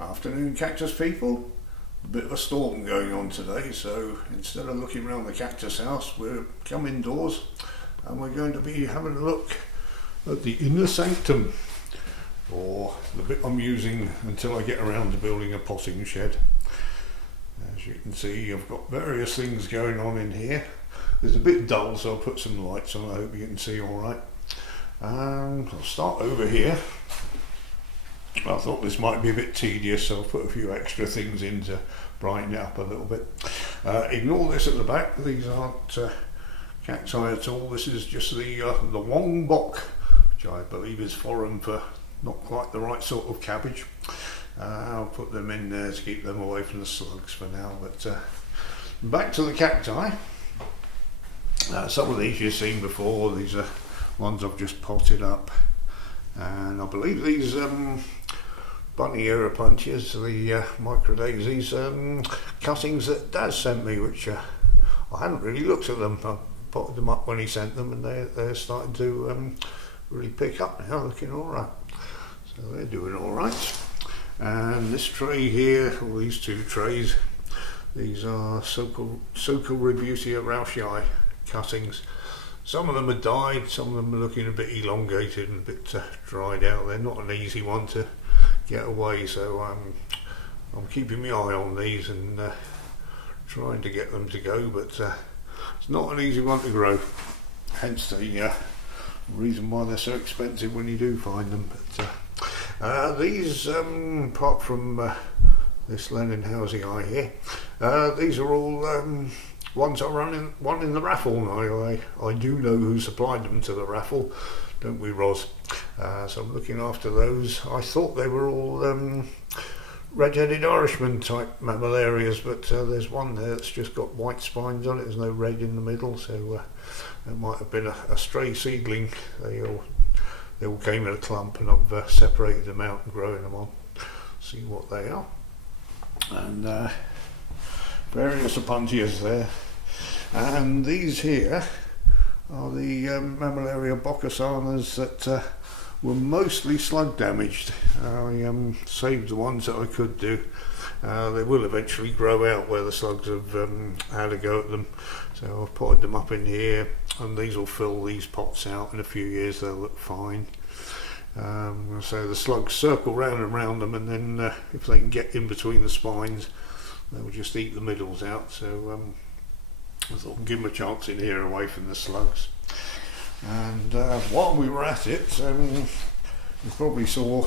Afternoon, cactus people. A bit of a storm going on today, so instead of looking around the cactus house, we're come indoors and we're going to be having a look at the inner sanctum, or the bit I'm using until I get around to building a potting shed. As you can see, I've got various things going on in here. It's a bit dull, so I'll put some lights on. I hope you can see all right. And I'll start over here. I thought this might be a bit tedious, so I'll put a few extra things in to brighten it up a little bit. Ignore this at the back. These aren't cacti at all. This is just the Wong Bok, which I believe is foreign for not quite the right sort of cabbage. I'll put them in there to keep them away from the slugs for now. But back to the cacti. Some of these you've seen before. These are ones I've just potted up, and I believe these bunny aeropunches, the micro daisies, cuttings that Dad sent me, which I hadn't really looked at them. I potted them up when he sent them, and they're starting to really pick up now, looking all right. So they're doing all right. And this tray here, or these two trays, these are Soca Rebutia rauschii cuttings. Some of them are died, some of them are looking a bit elongated and a bit dried out. They're not an easy one to get away, so I'm keeping my eye on these and trying to get them to go, but it's not an easy one to grow, hence the reason why they're so expensive when you do find them. But these, apart from this Lennon-housii here, these are all ones I won in the raffle. I do know who supplied them to the raffle, don't we, Roz? So I'm looking after those. I thought they were all red-headed Irishman type mammillarias, but there's one there that's just got white spines on it. There's no red in the middle, so it might have been a stray seedling. They all came in a clump, and I've separated them out and growing them on. See what they are. And various opuntias there. And these here are the mammillaria boccasanas that were mostly slug damaged. I saved the ones that I could do. They will eventually grow out where the slugs have had a go at them, so I've potted them up in here, and these will fill these pots out. In a few years they'll look fine. So the slugs circle round and round them, and then if they can get in between the spines, they will just eat the middles out. So I thought I'd give them a chance in here away from the slugs. And while we were at it, you probably saw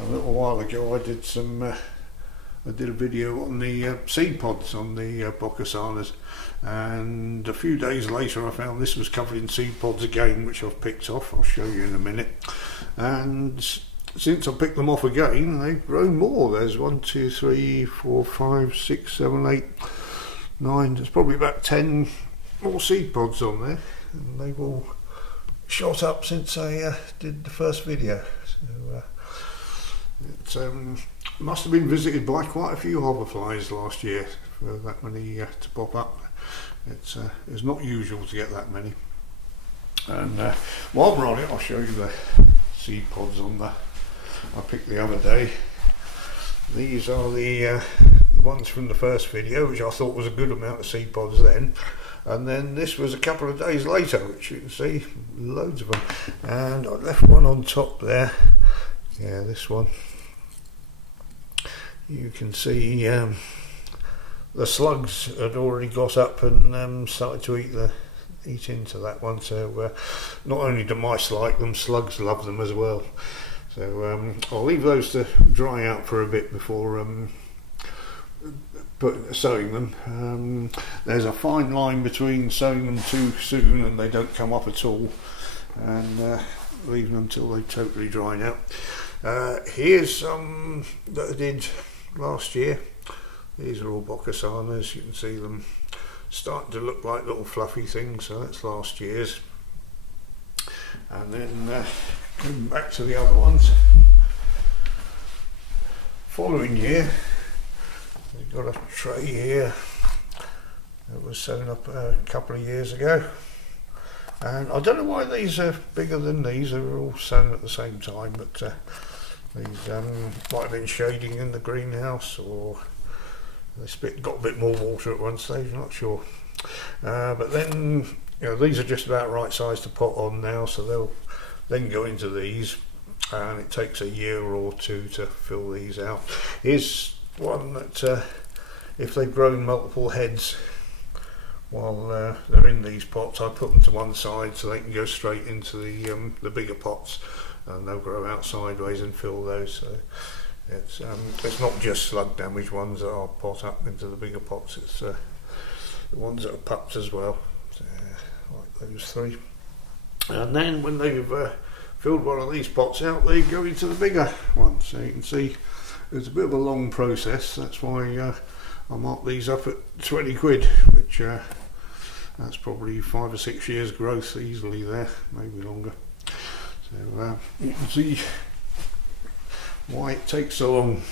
a little while ago I did a video on the seed pods on the boccasanas, and a few days later I found this was covered in seed pods again, which I've picked off. I'll show you in a minute. And since I picked them off again, they've grown more. There's 1, 2, 3, 4, 5, 6, 7, 8, 9. There's probably about 10 more seed pods on there, and they've all shot up since I did the first video. So it must have been visited by quite a few hoverflies last year for that many to pop up. It's not usual to get that many. And while we're on it, I'll show you the seed pods on the I picked the other day. These are the ones from the first video, which I thought was a good amount of seed pods then. And then this was a couple of days later, which you can see loads of them. And I left one on top there. Yeah, this one. You can see the slugs had already got up and started to eat into that one. So not only do mice like them, slugs love them as well. So I'll leave those to dry out for a bit before sowing them. There's a fine line between sowing them too soon and they don't come up at all, and leaving them until they've totally dried out. Here's some that I did last year. These are all boccasanas. You can see them starting to look like little fluffy things, so that's last year's. And then going back to the other ones, following year we've got a tray here that was sewn up a couple of years ago, and I don't know why these are bigger than these. They were all sewn at the same time, but These might have been shading in the greenhouse, or this bit got a bit more water at one stage, not sure. But then, these are just about right size to pot on now, so they'll then go into these, and it takes a year or two to fill these out. Here's one that if they've grown multiple heads while they're in these pots, I put them to one side so they can go straight into the bigger pots, and they'll grow out sideways and fill those. So it's not just slug damage ones that I'll pot up into the bigger pots, it's the ones that are pups as well, like those three. And then when they've filled one of these pots out, they go into the bigger one. So you can see it's a bit of a long process. That's why I marked these up at 20 quid, which that's probably 5 or 6 years growth easily there, maybe longer. So you can see why it takes so long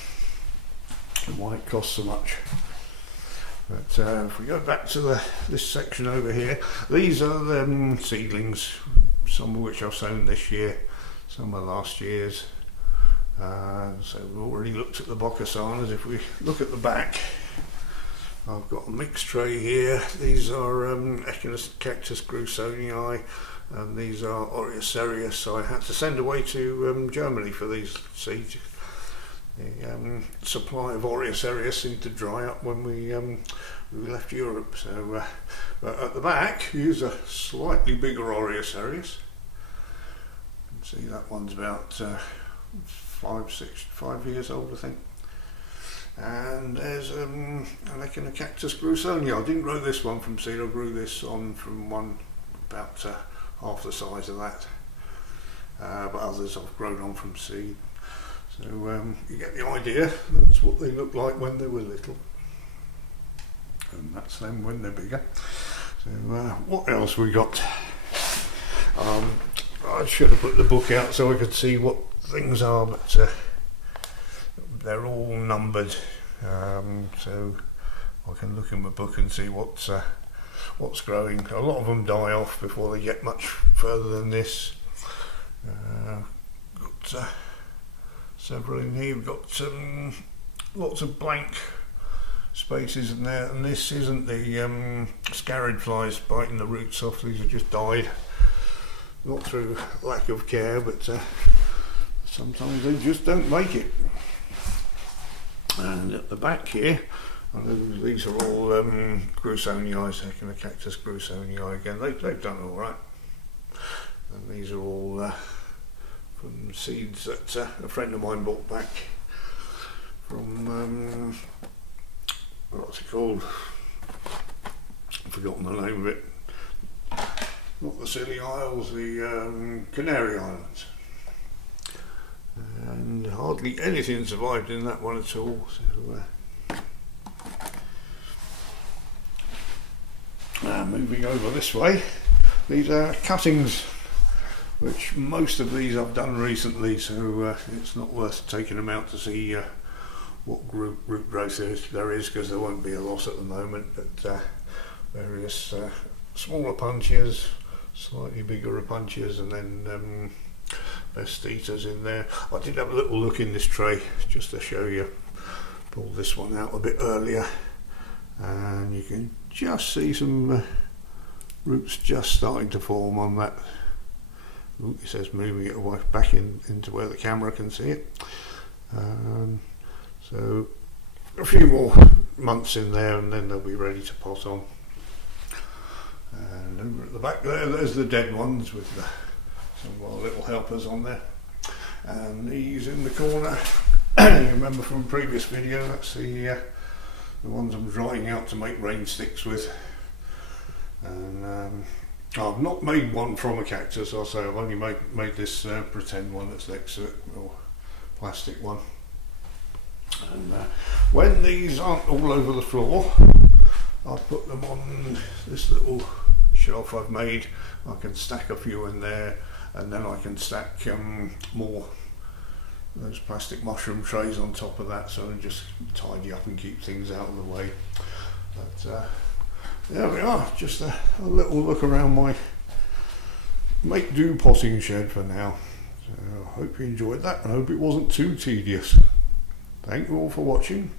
and why it costs so much. But if we go back to this section over here, these are the seedlings, some of which I've sown this year, some are last year's. So we've already looked at the boccasanas. If we look at the back, I've got a mixed tray here. These are Cactus grusonii, and these are Oriocereus. I had to send away to Germany for these seeds. The supply of Oriocereus seemed to dry up when we left Europe. So but at the back, here's a slightly bigger Oriocereus. You can see that one's about 5 years old, I think. And there's a Cactus grusonii. I didn't grow this one from seed. I grew this on from one about half the size of that. But others I've grown on from seed. So you get the idea. That's what they look like when they were little, and that's them when they're bigger. So what else we got? I should have put the book out so I could see what things are, but they're all numbered, so I can look in my book and see what's growing. A lot of them die off before they get much further than this. Got several in here. We've got lots of blank spaces in there, and this isn't the scarab flies biting the roots off. These have just died, not through lack of care, but sometimes they just don't make it. And at the back here, these are all grusonii, second Cactus grusonii again. They've done all right. And these are all from seeds that a friend of mine bought back from what's it called? I've forgotten the name of it. Not the Scilly Isles, the Canary Islands. And hardly anything survived in that one at all. So, moving over this way, these are cuttings, which most of these I've done recently, so it's not worth taking them out to see what root growth there is, because there won't be a lot at the moment. But various smaller punches, slightly bigger punches, and then best eaters in there. I did have a little look in this tray just to show you. Pulled this one out a bit earlier, and you can just see some roots just starting to form on that. Ooh, it says moving it away back into where the camera can see it. So a few more months in there, and then they'll be ready to pot on. And over at the back there's the dead ones with some of our little helpers on there. And these in the corner, you remember from a previous video, that's the ones I'm drying out to make rain sticks with. And I've not made one from a cactus, I'll say. I've only made this pretend one that's next to it, or plastic one. And when these aren't all over the floor, I'll put them on this little shelf I've made. I can stack a few in there, and then I can stack more those plastic mushroom trays on top of that, so I just tidy up and keep things out of the way. But there we are, just a little look around my make-do potting shed for now. So I hope you enjoyed that, and I hope it wasn't too tedious. Thank you all for watching.